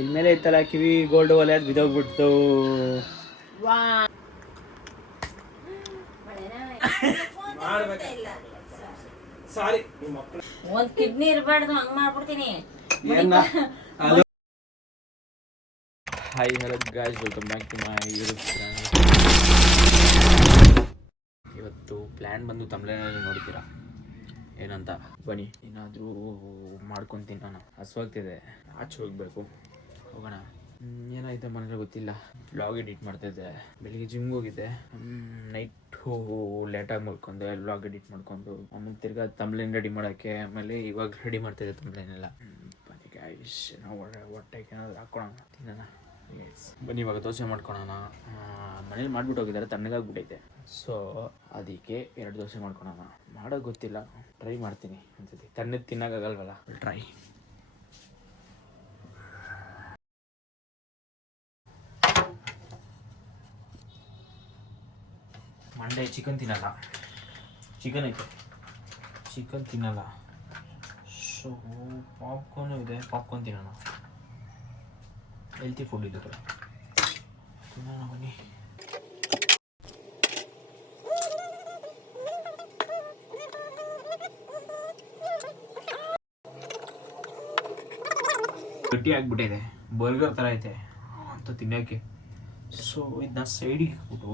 ಇನ್ಮೇಲೆ ಇತ್ತಲ್ಲ ಕಿವಿ ಗೋಲ್ಡ್ ಒಲೆ ಅದು ಬಿದ್ದೋಗ್ಬಿಡ್ತು. ಒಂದ್ ಕಿಡ್ನಿ ಇರಬಾರ್ದು, ಹಂಗ್ ಮಾಡ್ಬಿಡ್ತೀನಿ. Hi hello guys, welcome back to my YouTube channel. ಇವತ್ತು ಪ್ಲ್ಯಾನ್ ಬಂದು ತಮಿಳ್ನಾಡಲ್ಲಿ ನೋಡ್ತೀರಾ ಏನಂತ. ಬನ್ನಿ ಏನಾದರೂ ಮಾಡ್ಕೊತೀನಿ. ನಾನು ಹಸುವಾಗ್ತಿದೆ, ಆಚೆ ಹೋಗಬೇಕು, ಹೋಗೋಣ. ಏನಾಯ್ತು ಮನೇಲಿ ಗೊತ್ತಿಲ್ಲ. ವ್ಲಾಗ್ ಎಡಿಟ್ ಮಾಡ್ತಾಯಿದ್ದೆ, ಬೆಳಿಗ್ಗೆ ಜಿಮ್ಗೆ ಹೋಗಿದ್ದೆ, ನೈಟು ಲೇಟಾಗಿ ಮಲ್ಕೊಂಡೆ. ವ್ಲಾಗ್ ಎಡಿಟ್ ಮಾಡ್ಕೊಂಡು ಆಮೇಲೆ ತಿರ್ಗಾ ತಮ್ಲೇನ್ ರೆಡಿ ಮಾಡೋಕ್ಕೆ, ಆಮೇಲೆ ಇವಾಗ ರೆಡಿ ಮಾಡ್ತಾಯಿದ್ದೆ ತಮ್ಲೇನೆಲ್ಲ. ಬನ್ನಿ ಗಾಯ್ಸ್, ನಾವು ಹೊಟ್ಟೆಗೆ ಏನಾದರೂ ಹಾಕ್ಕೊಳೋಣ, ತಿನ್ನೋಣ. ಬನ್ನಿ ಇವಾಗ ದೋಸೆ ಮಾಡ್ಕೊಳೋಣ. ಮನೇಲಿ ಮಾಡ್ಬಿಟ್ಟು ಹೋಗಿದ್ದಾರೆ, ತಣ್ಣಗಾಗ್ಬಿಟ್ಟೈತೆ. ಸೊ ಅದಕ್ಕೆ 2 ದೋಸೆ ಮಾಡ್ಕೊಳೋಣ. ಮಾಡೋದು ಗೊತ್ತಿಲ್ಲ, ಟ್ರೈ ಮಾಡ್ತೀನಿ ಅನ್ಸುತ್ತೆ. ತಣ್ಣಗೆ ತಿನ್ನೋಕ್ಕಾಗಲ್ವಲ್ಲ, ಟ್ರೈ. ಮಂಡೇ ಚಿಕನ್ ತಿನ್ನಲ್ಲ, ಚಿಕನ್ ಐತೆ, ಚಿಕನ್ ತಿನ್ನಲ್ಲ. ಸೊ ಪಾಪ್ಕಾರ್ನು ಇದೆ, ಪಾಪ್ಕಾರ್ನ್ ತಿನ್ನೋಣ. ಹೆಲ್ತಿ ಫುಡ್ ಇದು ತಿನ್ನೋಣ ಬನ್ನಿ. ಗಟ್ಟಿ ಆಗಿಬಿಟ್ಟಿದೆ, ಬರ್ಗರ್ ಥರ ಐತೆ ಅಂತ ತಿನ್ನೋಕ್ಕೆ. ಸೊ ಇದನ್ನ ಸೈಡಿಗೆ ಹಾಕ್ಬಿಟ್ಟು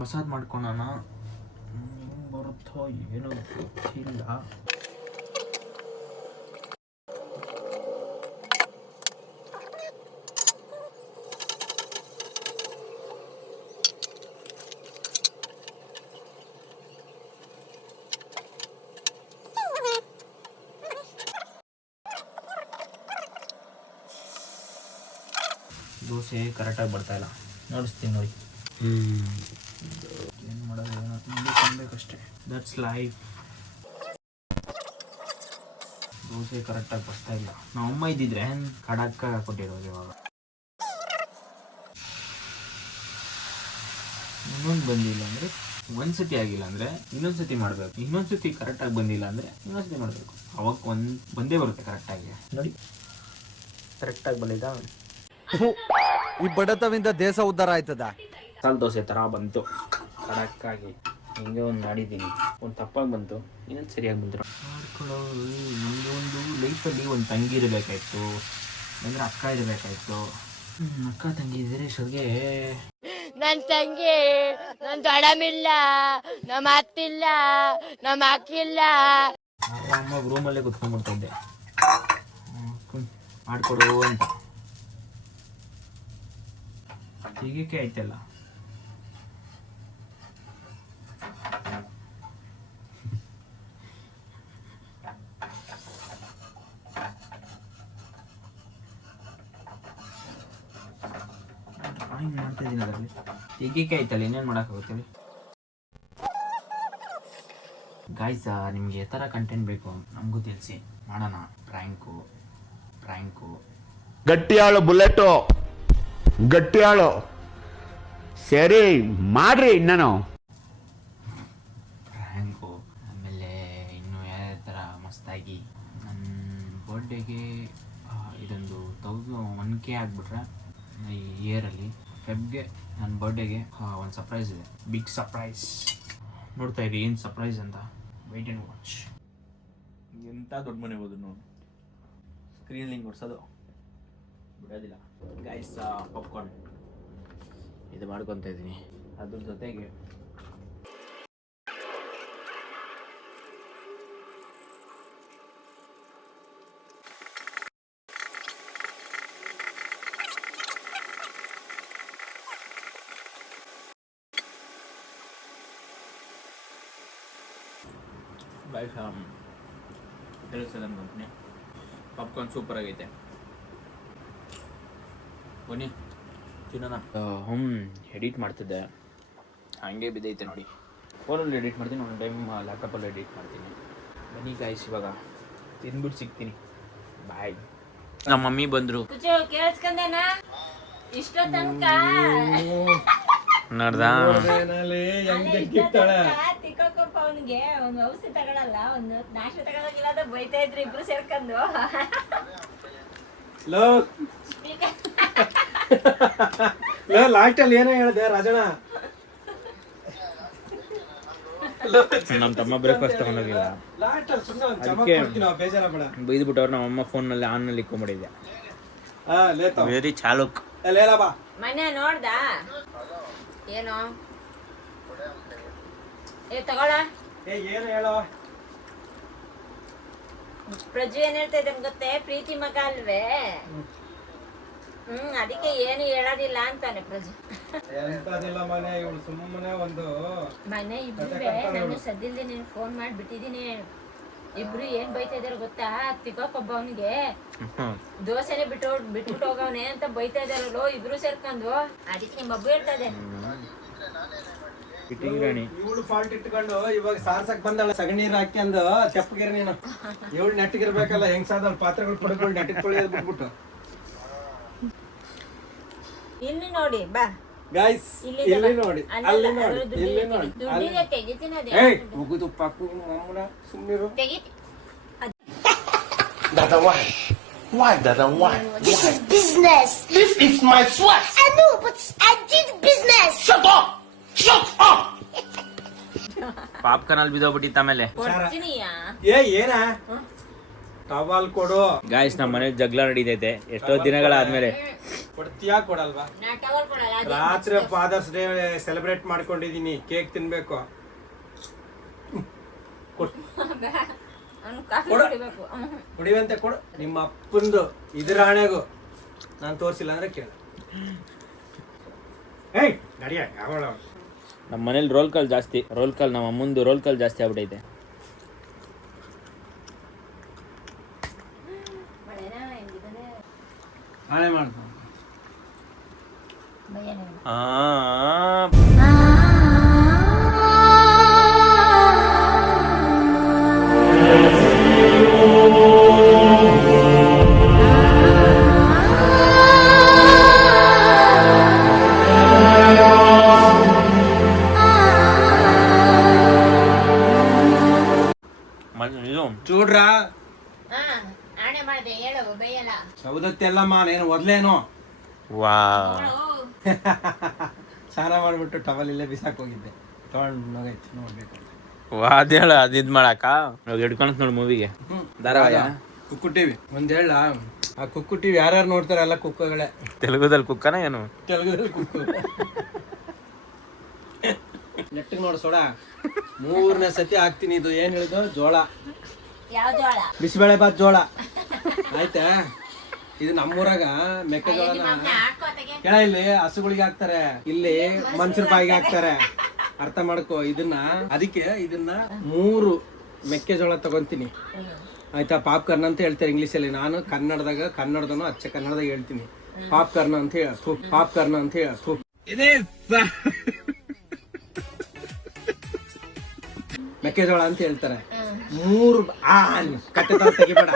ಮಸಾಜ್ ಮಾಡ್ಕೊಳೋಣ. ಹೆಂಗೆ ಬರುತ್ತೋ ಏನೋ ಗೊತ್ತಿಲ್ಲ. ದೋಸೆ ಕರೆಕ್ಟಾಗಿ ಬರ್ತಾಯಿಲ್ಲ, ನೋಡಿಸ್ತೀನಿ ನೋಡಿ. ಏನು ಮಾಡೋದು, ಏನೋ ತಿನ್ಬೇಕಷ್ಟೇ, ದಟ್ಸ್ ಲೈಫ್. ದೋಸೆ ಕರೆಕ್ಟಾಗಿ ಬರ್ತಾಯಿಲ್ಲ. ನಮ್ಮ ಅಮ್ಮ ಇದ್ದಿದ್ರೆ ಖಡಕ್ಕಾಗಿ ಹಾಕ್ಕೊಟ್ಟಿರೋದು. ಇವಾಗ ಇನ್ನೊಂದು ಬಂದಿಲ್ಲ ಅಂದರೆ, ಒಂದ್ಸತಿ ಆಗಿಲ್ಲ ಅಂದರೆ ಇನ್ನೊಂದ್ಸತಿ ಮಾಡಬೇಕು, ಇನ್ನೊಂದ್ಸತಿ ಕರೆಕ್ಟಾಗಿ ಬಂದಿಲ್ಲ ಅಂದರೆ ಇನ್ನೊಂದ್ಸತಿ ಮಾಡಬೇಕು. ಅವಾಗ ಬಂದೇ ಬರುತ್ತೆ ಕರೆಕ್ಟಾಗಿ. ನೋಡಿ ಕರೆಕ್ಟಾಗಿ ಬಂದಿದ್ದ. ಈ ಬಡತವಿಂದ ದೇಶ ಉದ್ಧಾರ ಆಯ್ತದ. ಮಸಾಲೆ ದೋಸೆ ಥರ ಬಂತು ಖಡಕ್ಕಾಗಿ. ಹಿಂಗೆ ಒಂದು ಮಾಡಿದ್ದೀನಿ, ಒಂದು ತಪ್ಪಾಗಿ ಬಂತು, ಇನ್ನೊಂದು ಸರಿಯಾಗಿ ಬಂತು. ಮಾಡ್ಕೊಳ್ಳೋ. ನಮಗೆ ಒಂದು ಲೈಫಲ್ಲಿ ಒಂದು ತಂಗಿ ಇರಬೇಕಾಯ್ತು, ಅಂದರೆ ಅಕ್ಕ ಇರಬೇಕಾಯ್ತು. ಅಕ್ಕ ತಂಗಿ ಇದ್ದರೆ ಇಷ್ಟೊತ್ತಿಗೆ ನನ್ನ ತಂಗಿ, ನನ್ನ ದೊಡ್ಡಮ್ಮಿಲ್ಲ, ನಮ್ಮ ಅತ್ತಿಲ್ಲ, ನಮ್ಮ ಅಕ್ಕಿಲ್ಲ. ಆರಾಮಾಗಿ ರೂಮಲ್ಲೇ ಕುತ್ಕೊಂಡ್ಬಿಡ್ತಾ ಇದ್ದೆ, ಮಾಡ್ಕೊಡು ಅಂತ. ಹೀಗಕ್ಕೆ ಆಯ್ತಲ್ಲ. ಡ್ರಾಯಿಂಗ್ ಮಾಡ್ತಾ ಇದ್ದೀನಿ ಅದರಲ್ಲಿ. ಹೀಗಕ್ಕೆ ಆಯ್ತಲ್ಲ, ಇನ್ನೇನು ಮಾಡೋಕ್ಕಾಗುತ್ತೆ. ಗಾಯ್ಸ್, ನಿಮ್ಗೆ ಯಾವ ಥರ ಕಂಟೆಂಟ್ ಬೇಕು ನಮಗೂ ತಿಳಿಸಿ, ಮಾಡೋಣ. ಪ್ರ್ಯಾಂಕು ಗಟ್ಟಿಯಾಳು ಬುಲೆಟು, ಗಟ್ಟಿಯಾಳು ಸರಿ ಮಾಡ್ರಿ. ಇನ್ನೂ ಪ್ರ್ಯಾಂಕು, ಆಮೇಲೆ ಇನ್ನೂ ಯಾವ ಥರ ಮಸ್ತಾಗಿ. ನನ್ನ ಬರ್ಡೇಗೆ ಇದೊಂದು 1K ಆಗಿಬಿಟ್ರೆ ಈ ಇಯರಲ್ಲಿ, ಫೆಬ್ಗೆ ನನ್ನ ಬರ್ಡೇಗೆ ಒಂದು ಸರ್ಪ್ರೈಸ್ ಇದೆ, ಬಿಗ್ ಸರ್ಪ್ರೈಸ್. ನೋಡ್ತಾ ಇರಿ ಏನು ಸರ್ಪ್ರೈಸ್ ಅಂತ. Wait and watch. ಎಂಥ ದೊಡ್ಡ ಮನೆ ಹೋದ್ರು ನೋಡಿ, ಸ್ಕ್ರೀನ್ ಲಿಂಕ್ ಹೊಡ್ಸೋದು ಬಿಡೋದಿಲ್ಲ. ಗಾಯ್ಸ್, ಪಾಪ್ಕಾರ್ನ್ ಇದು ಮಾಡ್ಕೊತಾ ಇದ್ದೀನಿ. ಅದ್ರ ಜೊತೆಗೆ ಕೆಲಸದಲ್ಲಿ ಬಂತೀನಿ. ಪಾಪ್ಕಾರ್ನ್ ಸೂಪರ್ ಆಗೈತೆ, ಬನ್ನಿ ತಿನ್ನೋಣ. ಎಡಿಟ್ ಮಾಡ್ತಿದ್ದೆ, ಹಂಗೆ ಬಿದ್ದೈತೆ ನೋಡಿ. ಫೋನಲ್ಲಿ ಎಡಿಟ್ ಮಾಡ್ತೀನಿ, ಒಂದು ಟೈಮ್ ಲ್ಯಾಪ್ಟಾಪಲ್ಲಿ ಎಡಿಟ್ ಮಾಡ್ತೀನಿ. ಬನ್ನಿ ಗಾಯ್ಸ್, ಇವಾಗ ತಿಂದ್ಬಿಟ್ಟು ಸಿಗ್ತೀನಿ. ಬಾಯ್. ನಮ್ಮ ಮಮ್ಮಿ ಬಂದರು. ಕೇಳಿಸ್ಕೊಂಡೇನಾ ಇಷ್ಟೋ ತನಕ? ನೋಡ್ದಾ ತಿಕ್ಕೋಕಪ್ಪ, ಅವ್ನಿಗೆ ನಿಮ್ಗೆ ಒಂದು ಔಷಧಿ ತಗೊಳಲ್ಲ, ಒಂದು ನಾಷ್ಟ ತಗೊಳಗಿಲ್ಲ ಅಂತ ಬೈತಾ ಇದ್ರಿ ಇಬ್ರು ಸೇರ್ಕೊಂಡು. ಲಾಸ್ಟ್ ಅಲ್ಲಿ ಏನೋ ಹೇಳ್ದೆ ರಾಜಣ್ಣ, ನಮ್ಮ ತಮ್ಮ ಬ್ರೇಕ್ಫಾಸ್ಟ್ ತಗೊಂಡೋಗಿಲ್ಲ, ಲಾಸ್ಟ್ ಅಲ್ಲಿ ಸುಮ್ಮನೆ ಒಂದು ಚಮಕ್ ಕೊಡ್ತೀನಿ, ನಾವು ಬೇಜಾರ ಬೇಡ. ಬೈದ್ಬಿಟ್ಟು ಅವ್ರು ನಮ್ಮ ಅಮ್ಮ ಫೋನಲ್ಲಿ ಆನ್ನಲ್ಲಿ ಇಟ್ಕೊಂಡ್ಬಿಟ್ಟಿದ್ದೆ. ಲೇತಾವ್ ವೆರಿ ಚಾಲುಕ್. ಲೇಲಾ ಬಾ. ಮನೆ ನೋಡ್ದ ಏನು ತಗೊಳ. ಏನು ಹೇಳೋ ಪ್ರಜು ಏನ್ ಹೇಳ್ತಾ ಇದ್ದೆ ಗೊತ್ತೇ, ಪ್ರೀತಿ ಮಗ ಅಲ್ವೇ, ಅದಕ್ಕೆ ಏನು ಹೇಳೋದಿಲ್ಲ ಅಂತಾನೆ ಪ್ರಜು. ಎಂತದಿಲ್ಲ ಮನೆ, ಇವಳು ಸುಮ್ಮನೆ ಒಂದು ಮನೆ ಇಬ್ರುವೆ ನಾನು ಸದ್ದಿಲ್ದೆ ನೀನು ಫೋನ್ ಮಾಡಿಬಿಟ್ಟಿದೀನಿ. ಇಬ್ರು ಏನ್ ಬೈತಾ ಇದಾರೆ ಗೊತ್ತಾ, ತಿಕ್ಕೊಬ್ಬ ಅವನಿಗೆ ದೋಸೆನೆ ಬಿಟ್ಬಿಟ್ಟು ಹೋಗವನೆ ಅಂತ ಬೈತಾ ಇದಾರಲ್ಲೋ ಇಬ್ರು ಸೇರ್ಕೊಂಡು. ಅದಕ್ಕೆ ನಿಮ್ಮ ಅಬ್ಬು ಹೇಳ್ತಾ ಇದೆ, ಇವಳು ಫಾಲ್ಟ್ ಇಟ್ಕೊಂಡು ಇವಾಗ ಸಾರ್ಸಕ್ ಬಂದಳ ಸಗಣಿ ನೀರು ಹಾಕ್ಯಂದು ತೆಪ್ಪಗಿರ ನೀನು. ಇವಳು ನೆಟ್ಟಿಗಿರ್ಬೇಕಲ್ಲ, ಹೆಂಗ್ಸಾದಳ ಪಾತ್ರೆಗಳು ಪಡ್ಕೊಂಡು ನೆಟ್ಟಿಗೆ ತೊಳೆಯೋದು ಬಿಟ್ಬಿಟ್ಟು. ಇಲ್ಲಿ ನೋಡಿ ಬಾ ಗೈಸ್ ಇಲ್ಲಿ ಇಲ್ಲಿ ನೋಡಿ, ಅಲ್ಲಿ ನೋಡಿ, ಇಲ್ಲಿ ನೋಡಿ. ದುಡ್ಡಿಗೆ ತೆಗಿತೀನಿ ಅದೇ ಏಯ್ ಮುಗಿದು ಪಾಕು ಅಮ್ಮನ ಸುಮ್ಮನಿರು. ತೆಗಿತಿ. Dada, why, Dada, why? This is business. This is my sweat. I know, but I did business. Shut up! Shut up! Popcorn ಅಲ್ಲಿ ಬಿದ್ದೋಗ್ಬಿಟ್ಟಿತ್ತು ಆಮೇಲೆ. ಕೊಡ್ತೀನಿಯಾ ಏನ ಟವಲ್ ಕೊಡು. ಗಾಯ್ಸ್ ನಮ್ಮ ಮನೇಲಿ ಜಗಳ ನಡೀತೈತೆ ಎಷ್ಟೋ ದಿನಗಳಾದ್ಮೇಲೆ. ಕೊಡ್ತೀಯಾ ಕೊಡಲ್ವಾ? ನಾ ಟವಲ್ ಕೊಡಲ್ಲ, ಅದೇ ರಾತ್ರಿ ಫಾದರ್ಸ್ ಡೇ ಸೆಲೆಬ್ರೇಟ್ ಮಾಡ್ಕೊಂಡಿದೀನಿ, ಕೇಕ್ ತಿನ್ಬೇಕು. ಅವ್ನು ಕಾಫಿ ಕೊಡು. ಕುಡಿಬೇಕು. ಕುಡಿವಂತೆ ಕೊಡು. ನಿಮ್ಮ ಅಪ್ಪಂದು ಇದ್ರ ಹಣೆಗೂ ನಾನು ತೋರಿಸಿಲ್ಲ ಅಂದ್ರೆ ಕೇಳು. ಏಯ್ ನಡಿಯ ಯಾವಳ ನಮ್ಮ ಮನೇಲಿ ರೋಲ್ ಕಾಲ್ ಜಾಸ್ತಿ, ರೋಲ್ ಕಾಲ್ ನಮ್ಮ ಅಮ್ಮಂದು ರೋಲ್ ಕಾಲ್ ಜಾಸ್ತಿ ಆಗ್ಬಿಟ್ಟೈತೆ. ಮಳೆನಾ ಹೆಂಗಿದಾನೆ? ಹಾಳೆ ಮಾಡ್ತಾನೆ. ಭಯನೇ. ಇದು చూడ్రా ಆಣೆ ಮಾಡಿದೆ ಹೇಳು, ಬೈಯಲ್ಲ. ಸೌದತ್ತೆಲ್ಲಮ್ಮ ನೀನು ಮೊದ್ಲೇನು ವಾ ಸ್ನಾನ ಮಾಡ್ಬಿಟ್ಟು ಟವಲ್ ಇಲ್ಲೇ ಬಿಸಾಕ್ ಹೋಗಿದ್ದೆ, ತಗೊಂಡು ಹೋಗೈತಿ ನೋಡ್ಬೇಕು. ವಾ ಅದೇಳ ಅದಿದ್ ಮಾಡಾಕ ಹಿಡ್ಕೊಂಡ್ ನೋಡು ಮೂವಿಗೆ ಧಾರಾವಾಹಿ ಕುಕ್ಕು ಟಿವಿ ಒಂದ್ ಹೇಳ. ಆ ಕುಕ್ಕು ಟಿವಿ ಯಾರ್ಯಾರು ನೋಡ್ತಾರೆ ಎಲ್ಲ ಕುಕ್ಕಗಳೇ. ತೆಲುಗುದಲ್ಲಿ ಕುಕ್ಕನ ಏನು? ತೆಲುಗುದಲ್ಲಿ ಕುಕ್ಕು. ನೆಟ್ಟಿಗೆ ನೋಡು ಸೋಡ, 3ನೇ ಸತಿ ಹಾಕ್ತೀನಿ. ಇದು ಏನ್ ಹೇಳಿದ್ದು, ಜೋಳ, ಯಾವ ಜೋಳ? ಬಿಸಿಬೇಳೆ ಬಾತ್ ಜೋಳ ಆಯ್ತಾ. ಇದು ನಮ್ಮೂರಾಗ ಮೆಕ್ಕೆಜೋಳನ ಹಾಕೋತೆಗೆ ಕೆಳ ಇಲ್ಲಿ ಹಸುಗಳಿಗೆ ಹಾಕ್ತಾರೆ, ಇಲ್ಲಿ ಮನ್ಸರ ಬಾಯಿಗೆ ಹಾಕ್ತಾರೆ. ಅರ್ಥ ಮಾಡ್ಕೋ ಇದನ್ನ. ಅದಕ್ಕೆ ಇದನ್ನ 3 ಮೆಕ್ಕೆಜೋಳ ತಗೊಂತೀನಿ ಆಯ್ತಾ. ಪಾಪ್ಕಾರ್ನ್ ಅಂತ ಹೇಳ್ತಾರೆ ಇಂಗ್ಲೀಷಲ್ಲಿ. ನಾನು ಕನ್ನಡದನು ಅಚ್ಚ ಕನ್ನಡದಾಗ ಹೇಳ್ತೀನಿ ಪಾಪ್ಕಾರ್ನ್ ಅಂತ ಹೇಳ. ಪಾಪ್ಕಾರ್ನ್ ಅಂತ ಹೇಳ. ಮೆಕ್ಕೆಜೋಳ ಅಂತ ಹೇಳ್ತಾರೆ. 3 ಕಟ್ಟೆ ತರ ತೆಗಿಬೇಡ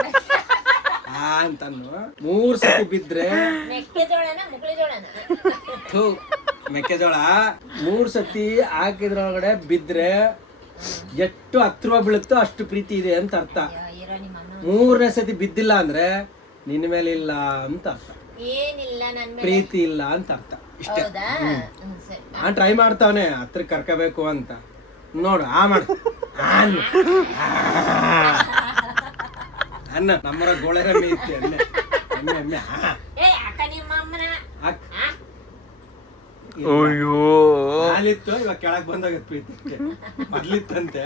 ಅಂತನ್ನು 3 ಸತಿ ಬಿದ್ರೆ ಮೆಕ್ಕೆಜೋಳನ ಮುಕ್ಳಿ ಜೋಳನ? ಮೆಕ್ಕೆಜೋಳ 3 ಸತಿ ಹಾಕಿದ್ರೊಳಗಡೆ ಬಿದ್ರೆ ಎಷ್ಟು ಹತ್ರ ಬೀಳುತ್ತೋ ಅಷ್ಟು ಪ್ರೀತಿ ಇದೆ ಅಂತ ಅರ್ಥ. ಇರೋ ನಿಮ್ಮ ಅಮ್ಮ 3ನೇ ಸತಿ ಬಿದ್ದಿಲ್ಲ ಅಂದ್ರೆ ನಿನ್ನ ಮೇಲೆ ಇಲ್ಲ ಅಂತ ಅರ್ಥ, ಏನಿಲ್ಲ ನನ್ ಮೇಲೆ. ಪ್ರೀತಿ ಇಲ್ಲ ಅಂತ ಅರ್ಥ. ಇಷ್ಟೇ. ಹೌದಾ? ಸರಿ. ನಾನ್ ಟ್ರೈ ಮಾಡ್ತಾವನೆ ಹತ್ರ ಕರ್ಕೋಬೇಕು ಅಂತ. ನೋಡು ಮಾಡು ಅನ್ನ ನಮ್ಮರ ಗೋಳೆರಮ್ಮೆ ಇತ್ತು ಎಮ್ಮೆ ಎಮ್ಮೆ ಎಮ್ಮೆ ಏ ಅಕ್ಕ ನಿಮ್ಮ ಅಮ್ಮನ ಅಯ್ಯೋ ಹಾಲಿತ್ತು, ಇವಾಗ ಕೆಳಗ್ ಬಂದಾಗ ಪ್ರೀತಿ ಮೊದ್ಲಿತ್ತಂತೆ,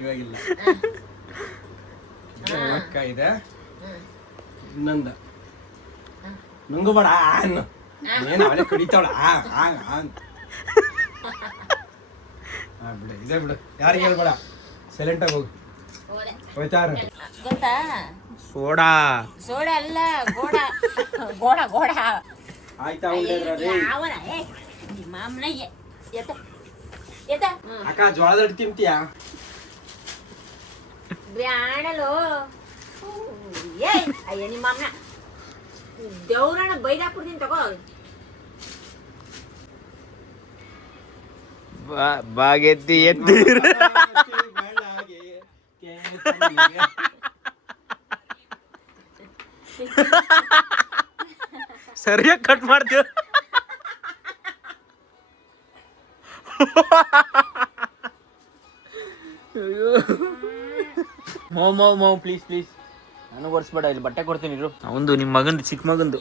ಇವಾಗಿಲ್ಲ. ಅಕ್ಕ ಇದೆ ಇನ್ನೊಂದ ನುಂಗಬೇಡ ಅನ್ನು ಏನು ಅವಳೆ ಕುಡಿತಾವಳ ಬಿಡು, ಇದೇ ಬಿಡು, ಯಾರಿಗೆ ಹೇಳ್ಬೇಡ, ಸೈಲೆಂಟ್ ಆಗಿ ಹೋಗು. ಹೋದೆ. ಹೋಯ್ತಾರ ಗೊತ್ತಾ? ಸೋಡಾ ಸೋಡಾ ಅಲ್ಲ, ಗೋಡ ಗೋಡ ಗೋಡ. ಆಯ್ತಾ ಉಂಡ್ರಿ ಯಾವನ? ಏ ನಿಮ್ಮ ಅಮ್ಮನ ಎತ್ತ ಎತ್ತ. ಅಕ್ಕ ಜೋಳದ ಹಿಟ್ಟು ತಿಂತೀಯಾ? ಬ್ಯಾಣಲು. ಏ ಅಯ್ಯ ನಿಮ್ಮ ಅಮ್ಮನ ದೇವ್ರನ್ನ ಬೈದಾಕ್ಬಿಡ್ತೀನಿ ತಗೋ. ಬಾಗೆತ್ತಿ ಎತ್ತಿ ಬೇಡ ಸರಿಯಾಗಿ ಕಟ್ ಮಾಡ್ತೀವಿ. ಮೋ ಪ್ಲೀಸ್ ನನಗೆ ಒರೆಸ್ಬೇಡ, ಇಲ್ಲಿ ಬಟ್ಟೆ ಕೊಡ್ತೀನಿ ಇರು. ಅವಂದು ನಿಮ್ಮ ಮಗಂದು ಚಿಕ್ಕ ಮಗಂದು.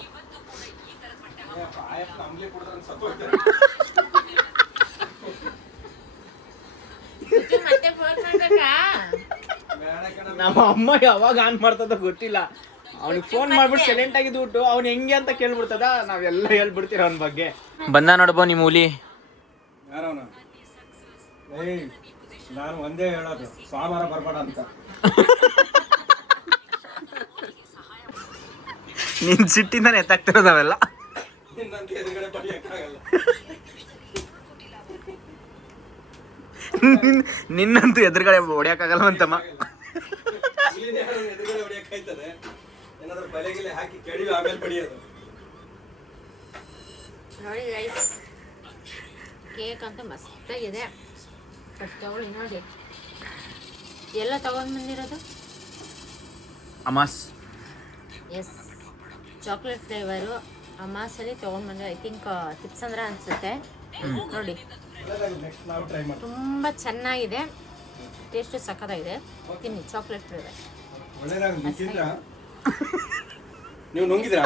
ಮತ್ತೆ ಫೋನ್ ಮಾಡ್ಬೇಕಾ? ನಮ್ಮ ಅಮ್ಮ ಯಾವಾಗ ಆನ್ ಮಾಡ್ತದ ಗೊತ್ತಿಲ್ಲ. ಅವ್ನಿಗೆ ಫೋನ್ ಮಾಡ್ಬಿಟ್ಟು ಸೈಲೆಂಟ್ ಆಗಿದ್ಬಿಟ್ಟು ಅವ್ನು ಹೆಂಗೆ ಅಂತ ಕೇಳ್ಬಿಡ್ತದ, ನಾವೆಲ್ಲ ಹೇಳ್ಬಿಡ್ತೀರ ಅವನ ಬಗ್ಗೆ. ಬಂದ ನೋಡ್ಬೋ ನಿಮ್ಮ ಹುಲಿ. ಯಾರವನ? ಏಯ್, ನಾನು ಒಂದೇ ಹೇಳೋದು, ಸೋಮವಾರ ಬರ್ಬೇಡ ಅಂತ. ನಿನ್ ಸಿಟ್ಟಿಂದಾನೆ ಎತ್ತಾಗ್ತಿರೋದವೆಲ್ಲ. ನಿನ್ನಂತ ಎದುರುಗಡೆ ಬಡಿಯಕ್ಕಾಗಲ್ಲ. ನಿನ್ನಂತೂ ಎದುರುಗಡೆ ಹೊಡಿಯಕ್ಕಾಗಲ್ಲ ಅಂತಮ್ಮ. ಎದುರುಗಡೆ ಹೊಡಿಯಕ್ಕಾಯ್ತದೆ, ಏನಾದ್ರೂ ಬಲೆಗಿಲೆ ಹಾಕಿ ಕೆಡಿವಿ ಆಮೇಲೆ ಬಡಿಯೋದು. ನೋಡಿ ಗೈಸ್, ಕೇಕ್ ಅಂತ ಮಸ್ತಾಗಿದೆ. ಫಸ್ಟ್ ತಗೊಳ್ಳಿ ನೋಡಿ. ಎಲ್ಲ ತಗೊಂಡು ಬಂದಿರೋದು ಅಮಾಸ್. ಎಸ್, ಚಾಕ್ಲೇಟ್ ಫ್ಲೇವರು ಅಮಾಸಲ್ಲಿ ತೊಗೊಂಡು ಬಂದರೆ ಐ ಥಿಂಕ್ ತಿಪ್ಸಂದ್ರ ಅನಿಸುತ್ತೆ. ನೋಡಿ ನೆಕ್ಸ್ಟ್ ನಾವು ಟ್ರೈ ಮಾಡ್ತೀವಿ. ತುಂಬ ಚೆನ್ನಾಗಿದೆ, ಟೇಸ್ಟು ಸಖತ್ತಾಗಿದೆ. ತಿನ್ನಿ, ಚಾಕ್ಲೇಟ್ ಫ್ಲೇವರ್. ಒಳ್ಳೇದಾಗಲಿ. ತಿಂದ್ರಾ? ನೀವು ನುಂಗಿದ್ರಾ?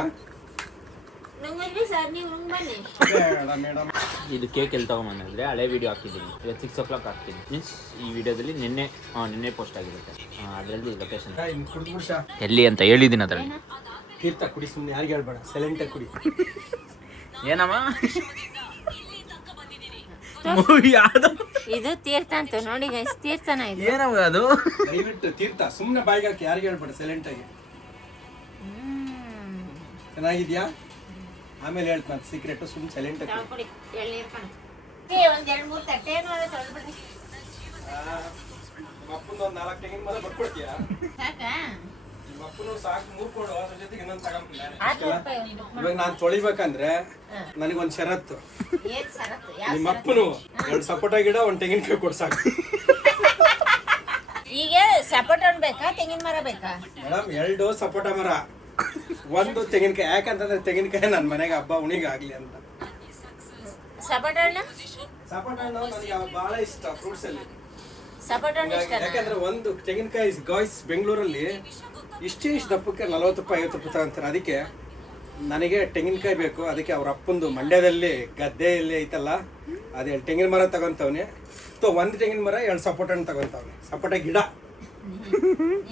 ನುಂಗಿದ್ವಿ ಸರ್, ನೀವು ನುಂಗ್ ಬನ್ನಿ. ಮೇಡಮ್, ಇದು ಕೇಕ್ ಎಲ್ಲಿ ತಗೊಂಬಂದ್ರೆ ಹಳೆ ವಿಡಿಯೋ ಹಾಕಿದ್ದೀನಿ. ಇವತ್ತು 6 o'clock ಹಾಕ್ತೀನಿ. ಮೀನ್ಸ್ ಈ ವಿಡಿಯೋದಲ್ಲಿ ನಿನ್ನೆ ಪೋಸ್ಟ್ ಆಗಿರುತ್ತೆ. ಅದರಲ್ಲಿ ಲೊಕೇಶನ್ ಕುಡಿದ್ಬಿಡ್ಸಾ ಎಲ್ಲಿ ಅಂತ ಹೇಳಿದ್ದೀನಿ ಅದರಲ್ಲಿ. ತೀರ್ಥ ಕುಡಿ, ಸುಮ್ಮನೆ ಯಾರಿಗೆ ಹೇಳ್ಬೇಡ, ಸೈಲೆಂಟಾಗಿ ಕುಡಿ. ಏನಮ್ಮ ಯಾವ್ದು ಇದು ತೀರ್ಥ ಅಂತ ನೋಡಿ ಗೈಸ್, ತೀರ್ಥನ ಇದು. ಏನಮ್ಮ ಅದು? ದಯವಿಟ್ಟು ತೀರ್ಥ ಸುಮ್ಮನೆ ಬಾಯಿಗೆ ಹಾಕಿ ಯಾರಿಗೆ ಹೇಳ್ಬೇಡ, ಸೈಲೆಂಟಾಗಿ. ಚೆನ್ನಾಗಿದ್ಯಾ? ಆಮೇಲೆ ಹೇಳ್ತಾನೆ ಸೀಕ್ರೆಟ್, ಸುಮ್ಮನೆ ಸೈಲೆಂಟಾಗಿ. ತಗೊಳ್ಳಿ, ಎಳ್ನೀರು ಕಣ. ಒಂದು 2-3 ತಟ್ಟೆ ತೊಳೆದ್ಬಿಡಿ. ನಿಮ್ಮ ಅಪ್ಪನ ಒಂದು 4 ತೆಂಗಿನ ಮರ ಬರ್ಕೊಡ್ತೀಯಾ? ಸಾಕಾ? ನಿಮ್ಮ ಅಪ್ಪನು ಸಾಕು 3 ಕೊಡು, ಅದ್ರ ಜೊತೆಗೆ ಇನ್ನೊಂದು ತಗೊಂಡ್ಬಿಡ್ತೀನಿ. 6 ರೂಪಾಯಿ ಒಂದು book ಮಾಡು. ಇವಾಗ ನಾನು ತೊಳಿಬೇಕಂದ್ರೆ ನನಗೊಂದು ಷರತ್ತು. ಏನ್ ಷರತ್ತು? ಯಾವ ನಿಮ್ಮ ಷರತ್ತು? ಅಪ್ಪನು 2 ಸಪೋಟ ಗಿಡ 1 ತೆಂಗಿನಕಾಯಿ ಕೊಡು ಸಾಕು. ಈಗ ಸಪೋಟ ಹಣ್ಣು ಬೇಕಾ, ತೆಂಗಿನ ಮರ ಬೇಕಾ? ಮೇಡಮ್ 2 ಸಪೋಟ ಮರ, 1 ತೆಂಗಿನಕಾಯಿ. ಯಾಕಂತಂದ್ರೆ ತೆಂಗಿನಕಾಯಿ ನನ್ನ ಮನೆಗೆ ಹಬ್ಬ ಉಣಿಗೆ ಆಗ್ಲಿ ಅಂತ. ಸಪೋಟ ಹಣ್ಣು? ಸಪೋಟ ಹಣ್ಣು ನನಗೆ ಬಹಳ ಇಷ್ಟ ಫ್ರೂಟ್ಸ್ ಅಲ್ಲಿ. ಸಪೋಟ ಹಣ್ಣು ಇಷ್ಟನಾ? ಯಾಕಂದ್ರೆ 1 ತೆಂಗಿನಕಾಯಿ ಗಾಯ್ಸ್ ಬೆಂಗಳೂರಲ್ಲಿ ಇಷ್ಟು ದಪ್ಪಕ್ಕೆ 40 ರೂಪಾಯಿ 50 ರೂಪಾಯಿ ತಗೊಂತಾರೆ. ಅದಕ್ಕೆ ನನಗೆ ತೆಂಗಿನಕಾಯಿ ಬೇಕು. ಅದಕ್ಕೆ ಅವ್ರ ಅಪ್ಪಂದು ಮಂಡ್ಯದಲ್ಲಿ ಗದ್ದೆಯಲ್ಲಿ ಐತಲ್ಲ, ಅದು 2 ತೆಂಗಿನ ಮರ ತಗೊಂತವ್ನೆ. 1 ತೆಂಗಿನ ಮರ 2 ಸಪೋಟ ಹಣ್ಣು ತಗೊಂತವ್ನೆ, ಸಪೋಟ ಗಿಡ.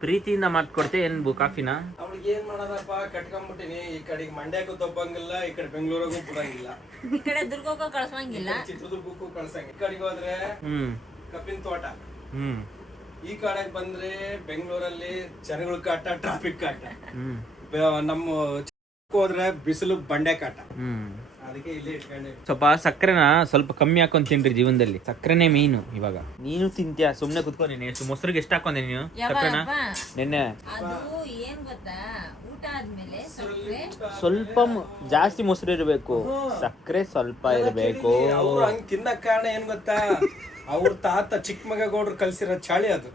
ಪ್ರೀತಿಯಿಂದ ಮಾಡ್ಕೊಡ್ತೆ ಏನು ಕಾಫಿನ? ಅವ್ಳಿಗೆ ಏನ್ ಮಾಡೋದಪ್ಪ, ಕಟ್ಕೊಂಡ್ಬಿಟ್ಟಿನಿ. ಈ ಕಡೆಗೆ ಮಂಡ್ಯಕ್ಕೂ ತಪ್ಪಂಗಿಲ್ಲ, ಈ ಕಡೆ ಬೆಂಗಳೂರಿಗೂ ಬಿಡಂಗಿಲ್ಲ, ಈ ಕಡೆ ದುರ್ಗಕ್ಕೂ ಕಳ್ಸಂಗಿಲ್ಲ, ಚಿತ್ರದುರ್ಗಕ್ಕೂ ಕಳ್ಸಂಗ. ಈ ಕಡೆಗೆ ಹೋದ್ರೆ ಕಬ್ಬಿನ ತೋಟ, ಈ ಕಡೆಗೆ ಬಂದ್ರೆ ಬೆಂಗಳೂರಲ್ಲಿ ಜನಗಳ ಕಾಟ, ಟ್ರಾಫಿಕ್ ಕಾಟ. ನಮ್ಮ ಹೋದ್ರೆ ಬಿಸಿಲು ಬಂಡೆ ಕಾಟ. ಅದಕ್ಕೆ ಇಲ್ಲಿ ಇಟ್ಕೊಂಡೆ. ಸ್ವಲ್ಪ ಸಕ್ಕರೆನ ಸ್ವಲ್ಪ ಕಮ್ಮಿ ಹಾಕೊಂಡ್ ತಿನ್ರಿ ಜೀವನದಲ್ಲಿ. ಸಕ್ಕರೆನೇ ಮೀನು. ಇವಾಗ ನೀನು ತಿಂತ್ಯಾ, ಸುಮ್ನೆ ಕುತ್ಕೊಂಡಿ. ಮೊಸರಿಗೆ ಎಷ್ಟು ಹಾಕೊಂಡೆ ನೀನು ಸಕ್ಕರೆನ? ನಿನ್ನೆ ಅದು ಏನ್ ಗೊತ್ತಾ, ಊಟ ಆದ್ಮೇಲೆ ಸ್ವಲ್ಪ ಜಾಸ್ತಿ ಮೊಸರು ಇರಬೇಕು, ಸಕ್ಕರೆ ಸ್ವಲ್ಪ ಇರಬೇಕು. ಅವ್ರು ಹಂಗ್ ತಿನ್ನಕ್ ಕಾರಣ ಏನ್ ಗೊತ್ತಾ, ಅವ್ರ ತಾತ ಚಿಕ್ಕ ಮಗ ಗೌಡ್ರು ಕಲ್ಸಿರೋ ಚಾಳಿ ಅದು.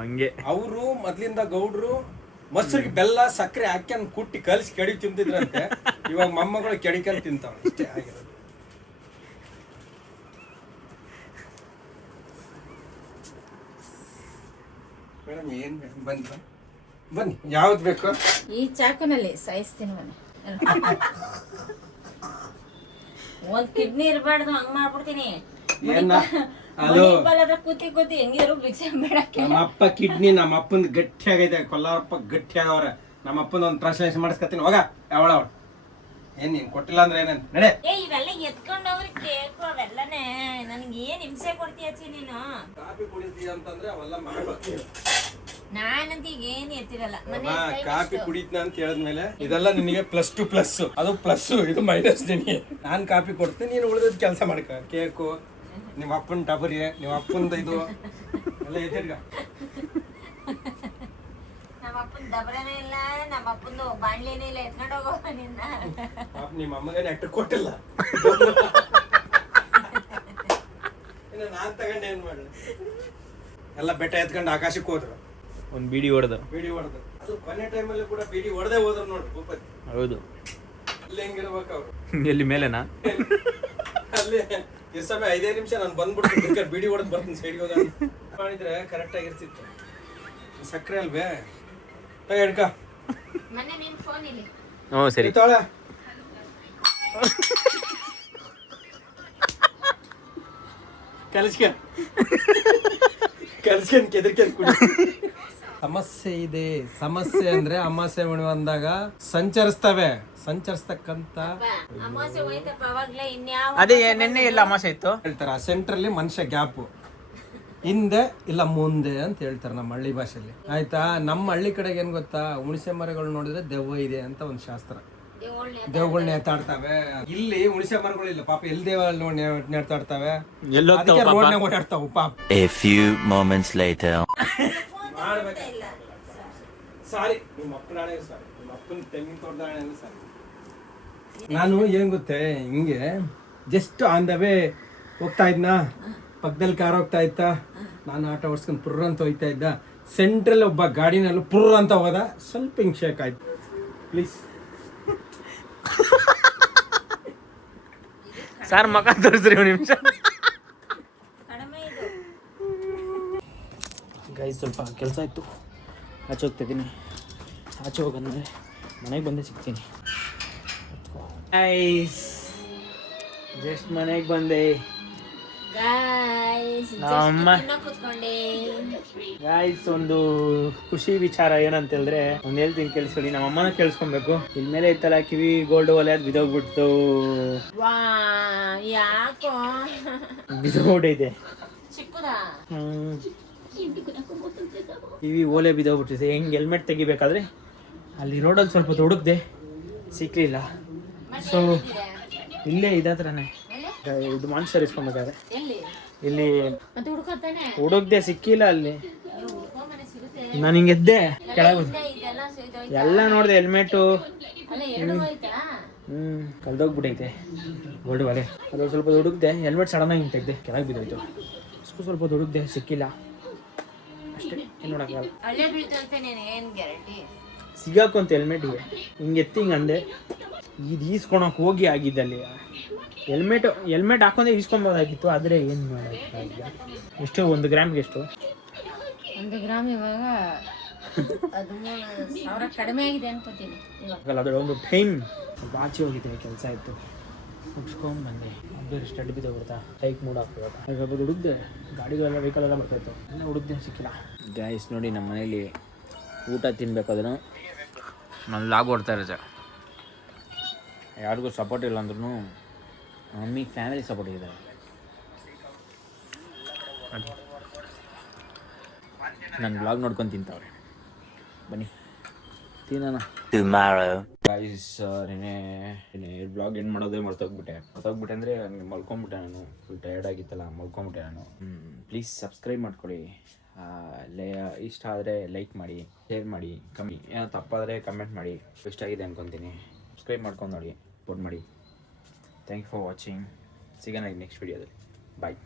ಹಂಗೆ ಅವರು ಮೊದ್ಲಿಂದ ಗೌಡ್ರು ಮೊಸರಿಗೆ ಬೆಲ್ಲ ಸಕ್ಕರೆ ಹಾಕ್ಯಂಡ್ ಕುಟ್ಟಿ ಕಲ್ಸಿ ಕೆಡಿ ತಿಂತಿದ್ರಂತೆ. ಇವಾಗ ಮೊಮ್ಮಗಳು ಕೆಡಿಕಂಡ್ ತಿಂತಾವ. ಇಷ್ಟೇ ಆಗಿರೋದು. ಮೇಡಮ್ ಏನ್ ಬನ್ನಿ ಬನ್ನಿ, ಯಾವ್ದು ಬೇಕು? ಈ ಚಾಕುನಲ್ಲಿ ಸಾಯಿಸ್ತೀನಿ ಬನ್ನಿ. ಒಂದ್ ಕಿಡ್ನಿ ಇರಬಾರ್ದು, ಹಂಗ್ ಮಾಡ್ಬಿಡ್ತೀನಿ. ಕೂತಿ ಕೂತಿ ಹೆಂಗಿದ್ರು ಭಿಕ್ಷೆ ಬೇಡಕ್ಕೆ. ನಮ್ಮ ಅಪ್ಪ ಕಿಡ್ನಿ ನಮ್ಮ ಅಪ್ಪಂದ್ ಗಟ್ಟಿ ಆಗೈತೆ, ಕೊಲ್ಲಾರಪ್ಪ ಗಟ್ಟಿ ಆಗವ್ರ. ನಮ್ಮ ಅಪ್ಪನ ಒಂದು ಟ್ರಾನ್ಸ್ಲೇಷನ್ ಮಾಡಿಸ್ಕತ್ತೀನಿ. ಹೋಗ ಯಾವಳ ಏನ್ ನೀನ್ ಕೊಟ್ಟಿಲ್ಲ ಅಂದ್ರೆ ಏನೇನ್ ನಡೆ. ಇವೆಲ್ಲ ಎತ್ಕೊಂಡವ್ರಿ ಕೇಕು ಅವೆಲ್ಲನೇ. ನನ್ಗೆ ಏನ್ ಹಿಂಸೆ ಕೊಡ್ತೀಯ ನೀನು? ಕಾಫಿ ಕುಡಿತೀಯ ಅಂತಂದ್ರೆ ಅವೆಲ್ಲ ಮಾಡ್ಬೇಕು. ನಾನಂತ ಈಗ ಏನ್ ಎತ್ತಿರಲ್ಲ. ಕಾಫಿ ಕುಡಿತ್ನ ಅಂತ ಹೇಳಿದ್ಮೇಲೆ ಇದೆಲ್ಲ ನಿನಗೆ +2+, ಅದು ಪ್ಲಸ್, ಇದು ಮೈನಸ್. ನಿನಗೆ ನಾನ್ ಕಾಫಿ ಕೊಡ್ತೀನಿ, ನೀನು ಉಳಿದ ಕೆಲಸ ಮಾಡ್ಕ. ಕೇಕು, ನಿಮ್ಮ ಅಪ್ಪನ ಟಬರಿ, ನಿಮ್ಮ ಅಪ್ಪಂದ ಇದು ಎಲ್ಲ ಎತ್ತಿರ್ಗ. ನಮ್ಮ ಅಪ್ಪನ ದಬರನೇ ಇಲ್ಲ, ನಮ್ಮ ಅಪ್ಪಂದು ಬಾಣ್ಲಿನೇ ಇಲ್ಲ, ಎತ್ಕೊಂಡು ಹೋಗೋ ನಿನ್ನ. ನಿಮ್ಮ ಅಮ್ಮಗೇನೆ ಅಟ್ಟು ಕೊಟ್ಟಿಲ್ಲ. ಇನ್ನು ನಾನ್ ತಗೊಂಡು ಏನ್ ಮಾಡ್ಲಿ? ಎಲ್ಲ ಬೆಟ್ಟ ಎತ್ಕೊಂಡು ಆಕಾಶಕ್ಕೆ ಹೋದ್ರು. ಒಂದು ಬೀಡಿ ಹೊಡೆದು. ಬೀಡಿ ಹೊಡೆದು ಅದು ಕೊನೆ ಟೈಮಲ್ಲಿ ಕೂಡ ಬೀಡಿ ಹೊಡೆದೇ ಹೋದ್ರು ನೋಡಿ ಭೂಪತಿ. ಹೌದು. ಅಲ್ಲಿ ಹೆಂಗಿರ್ಬೇಕು ಅವ್ರು ಎಲ್ಲಿ ಮೇಲೆನಾ? ಅಲ್ಲಿ ಈ ಸಮಯ 5 ನಿಮಿಷ ನಾನು ಬಂದ್ಬಿಡ್ತೀನಿ, ಬೀಡಿ ಹೊಡೆದು ಬರ್ತೀನಿ ಸೈಡ್ಗೆ ಹೋಗ ಮಾಡಿದ್ರೆ ಕರೆಕ್ಟ್ ಆಗಿರ್ತಿತ್ತು. ಸಕ್ಕರೆ ಅಲ್ವೇ ತಗ ಹಿಡ್ಕ. ಮೊನ್ನೆ ನಿನ್ ಫೋನ್ ಇಲ್ಲಿ ಹ್ಞೂ ಸರಿ. ತೊಳೆ ಕಲ್ಸ್ಕೊಂಡ್ ಕೆದರ್ಕೊಂಡ್ ಕುಡಿ. ಸಮಸ್ಯೆ ಇದೆ. ಸಮಸ್ಯೆ ಅಂದ್ರೆ ಅಮಾಸೆ ಹುಣ್ಣಿಮೆ ಅಂದಾಗ ಸಂಚರಿಸ್ತಕ್ಕಂತ ಅಮಾವಾಸ್ಯೆ ಹೋಯ್ತಪ್ಪ ಅವಾಗ್ಲೇ ಇನ್ಯಾವ ಅದೇ ನಿನ್ನೆ ಎಲ್ಲ ಅಮಾಸೆ ಇತ್ತು ಹೇಳ್ತಾರ. ಸೆಂಟ್ರಲ್ಲಿ ಮನುಷ್ಯ ಗ್ಯಾಪ್ ಹಿಂದೆ ಇಲ್ಲ ಮುಂದೆ ಅಂತ ಹೇಳ್ತಾರೆ ನಮ್ಮ ಹಳ್ಳಿ ಭಾಷೆಯಲ್ಲಿ. ಆಯ್ತಾ? ನಮ್ಮ ಹಳ್ಳಿ ಕಡೆಗೆ ಏನ್ ಗೊತ್ತಾ, ಹುಣಸೆ ಮರಗಳು ನೋಡಿದ್ರೆ ದೆವ್ವ ಇದೆ ಅಂತ ಒಂದು ಶಾಸ್ತ್ರ. ದೇವಗಳನ್ನ ನೇತಾಡ್ತಾವೆ. ಇಲ್ಲಿ ಹುಣಸೆ ಮರಗಳು ಇಲ್ಲ ಪಾಪ, ಎಲ್ಲಿ ದೇವ ನೇತಾಡ್ತಾವೆ, ರೋಡ್ನಾಗ ಓಡಾಡ್ತಾವ ಪಾಪ. A few moments later. ಸಾರಿ ನಿಮ್ಮ ಅಪ್ಪನಾಳೆ ಸಾರಿ, ನಿಮ್ಮ ಅಪ್ಪನ ತೆಂಗಿನ ತೋಟದಾಳೆ ಸಾರಿ. ನಾನು ಏನ್ ಗೊತ್ತೇ, ಹಿಂಗೆ ಜಸ್ಟ್ ಆನ್ ದ ವೇ ಹೋಗ್ತಾ ಇದ್ನಾ, ಪಕ್ಕದಲ್ಲಿ ಕಾರ್ ಹೋಗ್ತಾ ಇತ್ತ, ನಾನು ಆಟೋ ಓಡಿಸ್ಕೊಂಡು ಪುರ್ರ ಅಂತ ಹೋಗ್ತಾ ಇದ್ದ. ಸೆಂಟ್ರಲ್ ಒಬ್ಬ ಗಾಡಿನಲ್ಲಿ ಪುರ್ರ ಅಂತ ಹೋದ, ಸ್ವಲ್ಪ ಹಿಂಗೆ ಶೇಕ್ ಆಯ್ತು. ಪ್ಲೀಸ್ ಸರ್ ಮಗ ತೋರಿಸ್ರಿ ಒಂದು ನಿಮಿಷ. ಕಡಿಮೆ ಇದು. ಗೈಸ್ ಸ್ವಲ್ಪ ಕೆಲಸ ಇತ್ತು, ಆಚೆ ಹೋಗ್ತಿದ್ದೀನಿ. ಆಚೆ ಹೋಗಂದ್ರೆ ಮನೆಗೆ ಬಂದೇ ಸಿಗ್ತೀನಿ. ಗೈಸ್ ಜಸ್ಟ್ ಮನೆಗೆ ಬಂದೆ. ಗಾಯ್ಸ್ ನಮ್ಮ ಕೂತ್ಕೊಂಡೆ. ಗಾಯ್ಸ್ ಒಂದು ಖುಷಿ ವಿಚಾರ ಏನಂತ ಹೇಳಿದ್ರೆ, ಒಂದು ಹೇಳ್ತೀನಿ ಕೇಳಿಸ್ಕೊಳ್ಳಿ, ನಮ್ಮ ಅಮ್ಮನ ಕೇಳಿಸ್ಕೊಬೇಕು. ಇಲ್ಲಿ ಮೇಲೆ ಇತ್ತಲ್ಲ ಕಿವಿ ಗೋಲ್ಡ್ ಒಲೆ ಅದು ಬಿದೋಗ್ಬಿಡ್ತು. ವಾ ಯಾಕೋ ಬಿದೋಗ್ಬಿಟ್ಟೈತೆ. ಚಿಕ್ಕದಾ? ಕಿವಿ ಓಲೆ ಬಿದೋಗ್ಬಿಟ್ಟಿದೆ. ಹೆಂಗೆ ಹೆಲ್ಮೆಟ್ ತೆಗಿಬೇಕಾದ್ರೆ ಅಲ್ಲಿ ರೋಡಲ್ಲಿ ಸ್ವಲ್ಪ ಹುಡುಕ್ದೆ, ಸಿಕ್ಕಲಿಲ್ಲ. ಸೊ ಇಲ್ಲೇ ಇದೇ ಥರನೇ ಇದು ಮಾನ್ಸ್ಟರ್ ಇಸ್ಕೊಬೇಕಾದ್ರೆ ಎಲ್ಲಿ ಇಲ್ಲಿ ಮತ್ತೆ ಹುಡ್ಕೋತಾನೆ ಹುಡುಕ್ದೆ, ಸಿಕ್ಕಿಲ್ಲ. ಅಲ್ಲಿ ಮನೆ ಸಿಗುತ್ತೆ. ನಾನು ಹಿಂಗೆ ಎದ್ದೆ ಕೆಳಗೆ, ಇದೆಲ್ಲ ಸೇದೋಯ್ತು. ಎಲ್ಲ ನೋಡಿದೆ, ಹೆಲ್ಮೆಟು ಅಲ್ಲ ಎರಡು ಹೋಯ್ತಾ? ಕಲ್ದೋಗ್ಬಿಟ್ಟೈತೆ ಗೋಲ್ಡ್ ಒಲೆ. ಅದು ಸ್ವಲ್ಪ ಹುಡುಕ್ದೆ, ಹೆಲ್ಮೆಟ್ ಸಡನ್ನಾಗಿ ಹಿಂಗೆ ತೆಗ್ದೆ, ಕೆಳಗೆ ಬಿದ್ದೋಯ್ತು. ಸ್ವಲ್ಪ ಹುಡುಕ್ದೆ, ಸಿಕ್ಕಿಲ್ಲ ಅಷ್ಟೇ, ಏನು ನೋಡೋಕ್ಕಾಗಲ್ಲ. ಹಳ್ಳೆ ಬೀಳ್ತು ಅಂತ ನೀನು ಏನು ಗ್ಯಾರಂಟಿ? ಸಿಗಾಕೊಂತ ಹೆಲ್ಮೆಟಿಗೆ ಹಿಂಗೆ ಎತ್ತಿ ಹಿಂಗೆ ಅಂದೆ, ಇದು ಈಸ್ಕೊಳಕ್ಕೆ ಹೋಗಿ ಆಗಿದ್ದಲ್ಲಿ. ಹೆಲ್ಮೆಟ್ ಹಾಕೊಂಡೆ ಈಸ್ಕೊಬೋದಾಗಿತ್ತು, ಆದರೆ ಏನು ಮಾಡೋಕ್ಕಾಗಿಲ್ಲ. ಎಷ್ಟು 1 ಗ್ರಾಮ್ಗೆ ಎಷ್ಟು? 1 ಗ್ರಾಮ್ ಇವಾಗ 13,000 ಕಡಿಮೆ ಆಗಿದೆ ಅನ್ಕೋತೀನಿ ಇವಾಗ. ಅದರ ಒಂದು ಟೈಮ್ ಆಚೆ ಹೋಗಿದೆ, ಕೆಲಸ ಇತ್ತು, ಮುಗಿಸ್ಕೊಂಡು ಬಂದೆ. ಬೇರೆ ಸ್ಟಡ್ ಬಿದ್ದೋಗ್ಬಿಡ್ತಾ, ಕೈಗೆ ಮೂಡ್ ಆಗ್ತದೆ. ಸ್ವಲ್ಪ ಹುಡುಕ್ದೆ, ಗಾಡಿಗಳೆಲ್ಲ ವೆಹಿಕಲೆಲ್ಲ ಬರ್ತಾಯಿತ್ತು, ಎಲ್ಲ ಹುಡುಕ್ದೆ, ಸಿಕ್ಕಿಲ್ಲ. ಗಾಯ್ಸ್ ನೋಡಿ, ನಮ್ಮ ಮನೇಲಿ ಊಟ ತಿನ್ಬೇಕಾದ್ರೂ ನಾನು ಲಾಗ್ ಓಡ್ತಾ ಇರೋದು. ಯಾರಿಗೂ ಸಪೋರ್ಟ್ ಇಲ್ಲ ಅಂದ್ರೂ ಮಮ್ಮಿ ಫ್ಯಾಮಿಲಿ ಸಪೋರ್ಟ್ ಇದ್ದಾರೆ. ನನ್ನ ಬ್ಲಾಗ್ ನೋಡ್ಕೊಂಡು ತಿಂತವ್ರೆ, ಬನ್ನಿ ತಿನ್ನೋಣ. Tomorrow. ಗೈಸ್ ನೆನೆ ಬ್ಲಾಗ್ ಎಂಡ್ ಮಾಡೋದೇ ಮರ್ತೋಗ್ಬಿಟ್ಟೆ ಅಂದರೆ ನನಗೆ ಮಲ್ಕೊಂಬಿಟ್ಟೆ. ನಾನು ಫುಲ್ ಟಯರ್ಡ್ ಆಗಿತ್ತಲ್ಲ, ಮಲ್ಕೊಂಬಿಟ್ಟೆ ನಾನು. ಪ್ಲೀಸ್ ಸಬ್ಸ್ಕ್ರೈಬ್ ಮಾಡ್ಕೊಳ್ಳಿ. ಇಷ್ಟ ಆದರೆ ಲೈಕ್ ಮಾಡಿ, ಶೇರ್ ಮಾಡಿ, ಏನೋ ತಪ್ಪಾದರೆ ಕಮೆಂಟ್ ಮಾಡಿ. ಇಷ್ಟ ಆಗಿದೆ ಅನ್ಕೊತೀನಿ. ಸಬ್ಸ್ಕ್ರೈಬ್ ಮಾಡ್ಕೊಂಡು ನೋಡಿ, ಸಪೋರ್ಟ್ ಮಾಡಿ. Thank you for watching. ಸಿಗೋಣ ನೆಕ್ಸ್ಟ್ ವಿಡಿಯೋದಲ್ಲಿ. ಬಾಯ್.